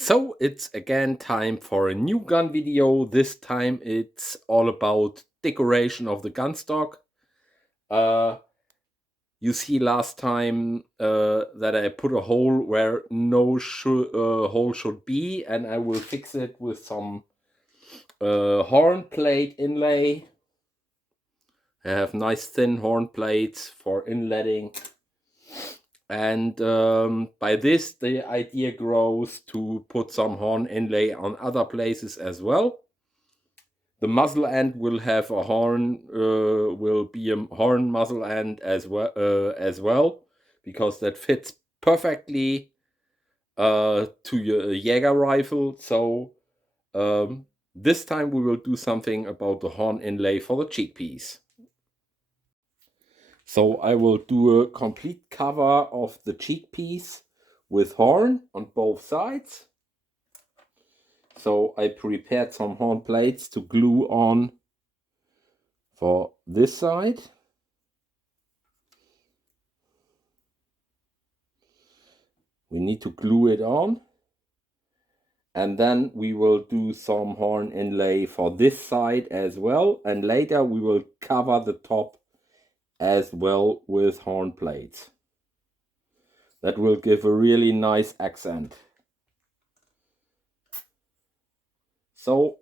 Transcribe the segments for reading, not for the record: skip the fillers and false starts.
So it's again time for a new gun video. This time it's all about decoration of the gun stock. Uh, you see last time that I put a hole where no hole should be, and I will fix it with some horn plate inlay. I have nice thin horn plates for inletting. And by this, the idea grows to put some horn inlay on other places as well. The muzzle end will have a horn, will be a horn muzzle end as well, because that fits perfectly to your Jaeger rifle. So this time we will do something about the horn inlay for the cheek piece. So I will do a complete cover of the cheek piece with horn on both sides. So I prepared some horn plates to glue on for this side. We need to glue it on. And then we will do some horn inlay for this side as well. And later we will cover the top as well with horn plates. That will give a really nice accent. So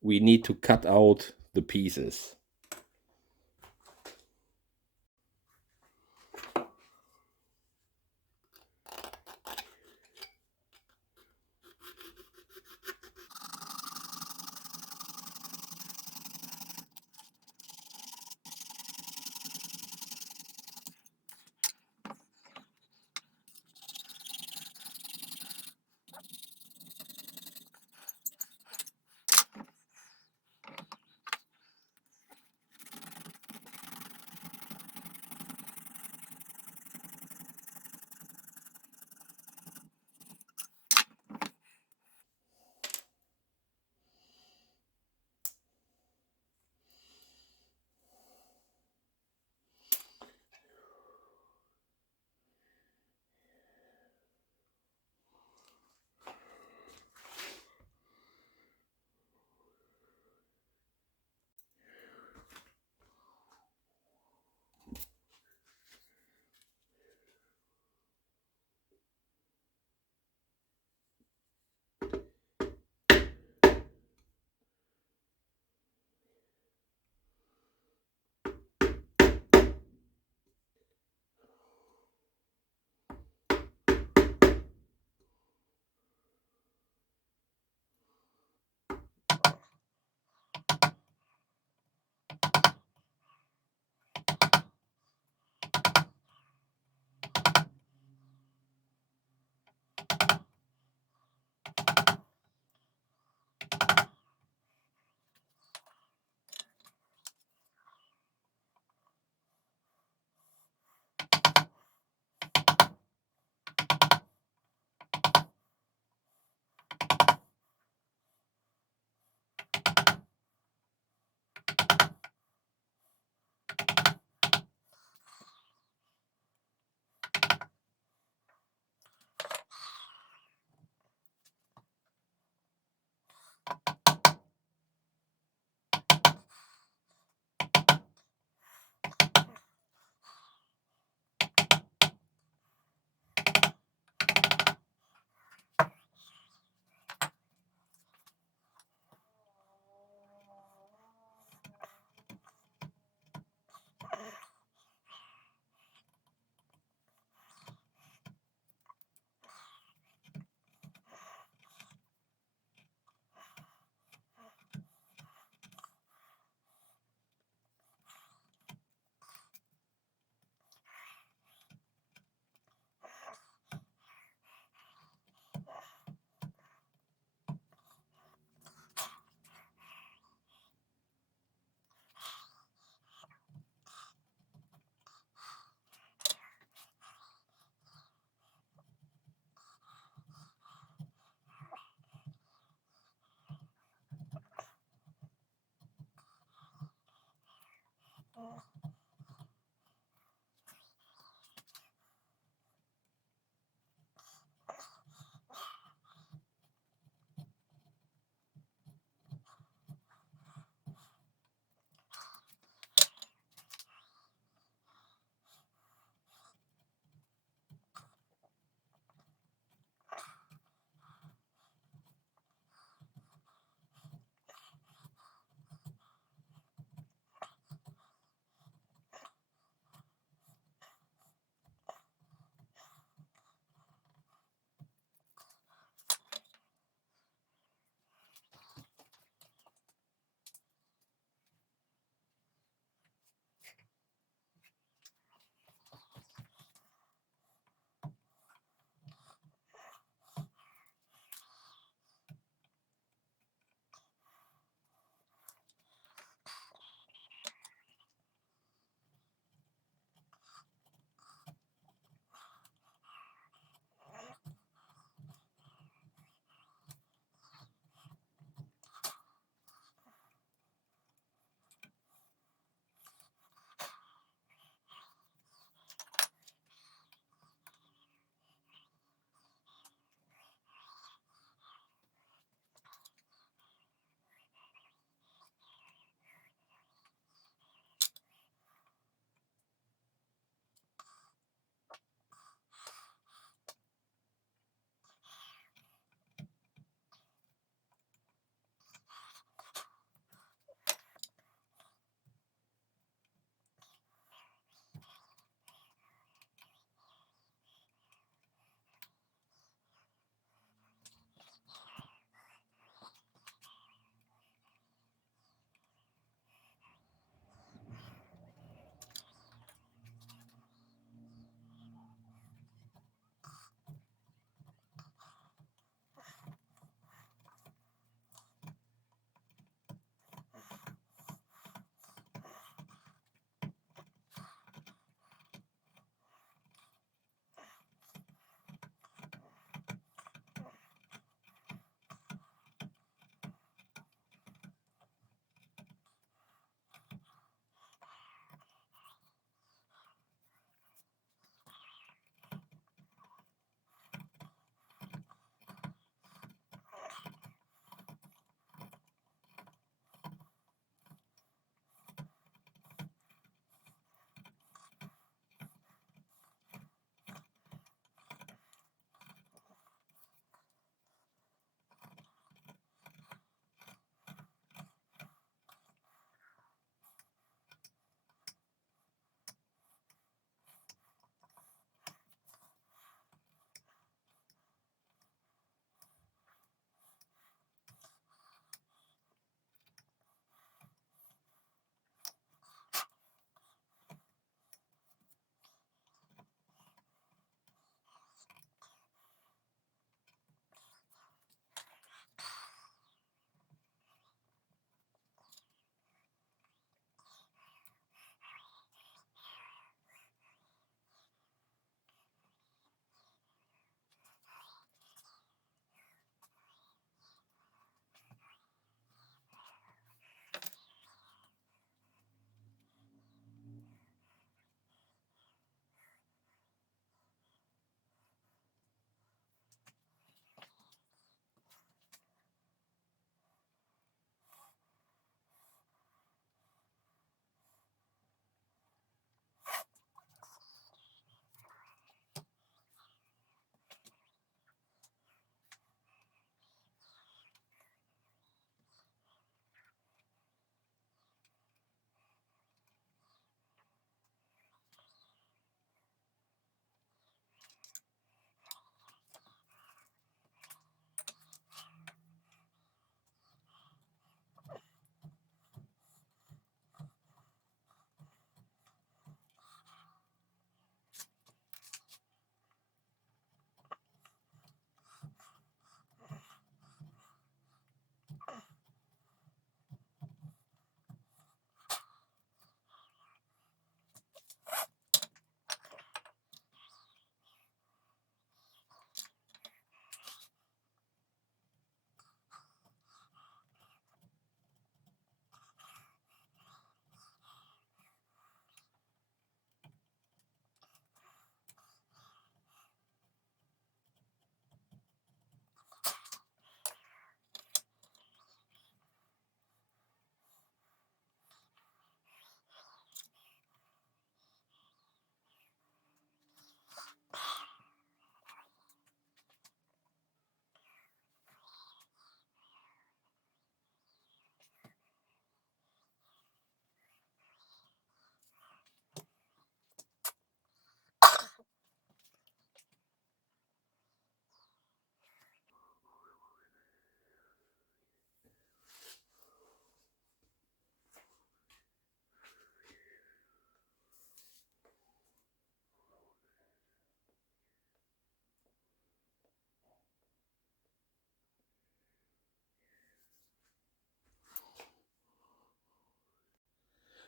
we need to cut out the pieces.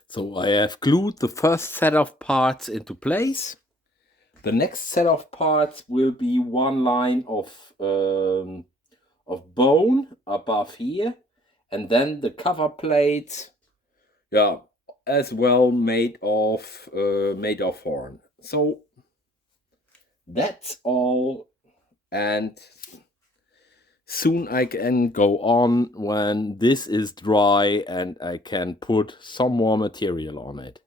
So I have glued the first set of parts into place. The next set of parts will be one line of bone above here, and then the cover plate, yeah, as well made of horn. So that's all, and soon I can go on when this is dry and I can put some more material on it.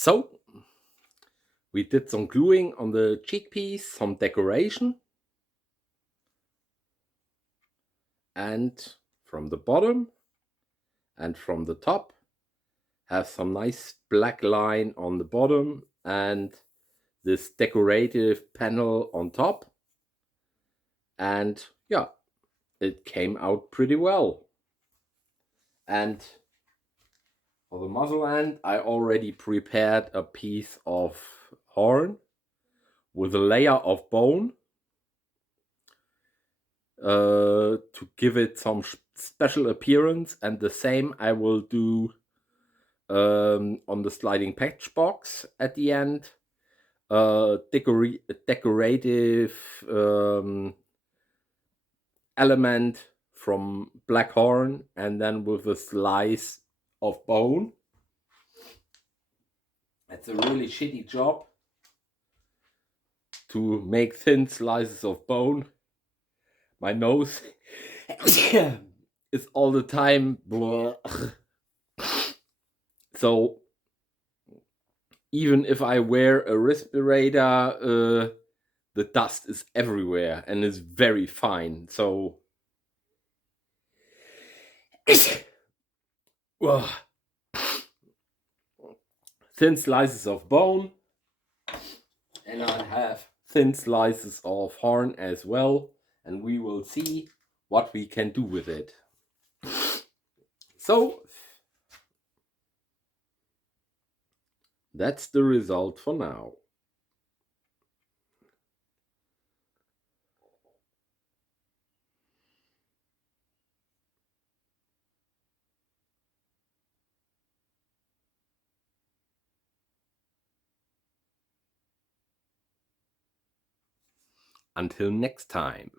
So we did some gluing on the chickpeas, some decoration, and from the bottom and from the top have some nice black line on the bottom and this decorative panel on top. And yeah, it came out pretty well. And for the muzzle end, I already prepared a piece of horn with a layer of bone to give it some special appearance, and the same I will do on the sliding patch box at the end. Decorative element from black horn, and then with a slice of bone. It's a really shitty job to make thin slices of bone. My nose is all the time so even if I wear a respirator, the dust is everywhere and is very fine. So thin slices of bone, and I have thin slices of horn as well, and we will see what we can do with it. So that's the result for now. Until next time.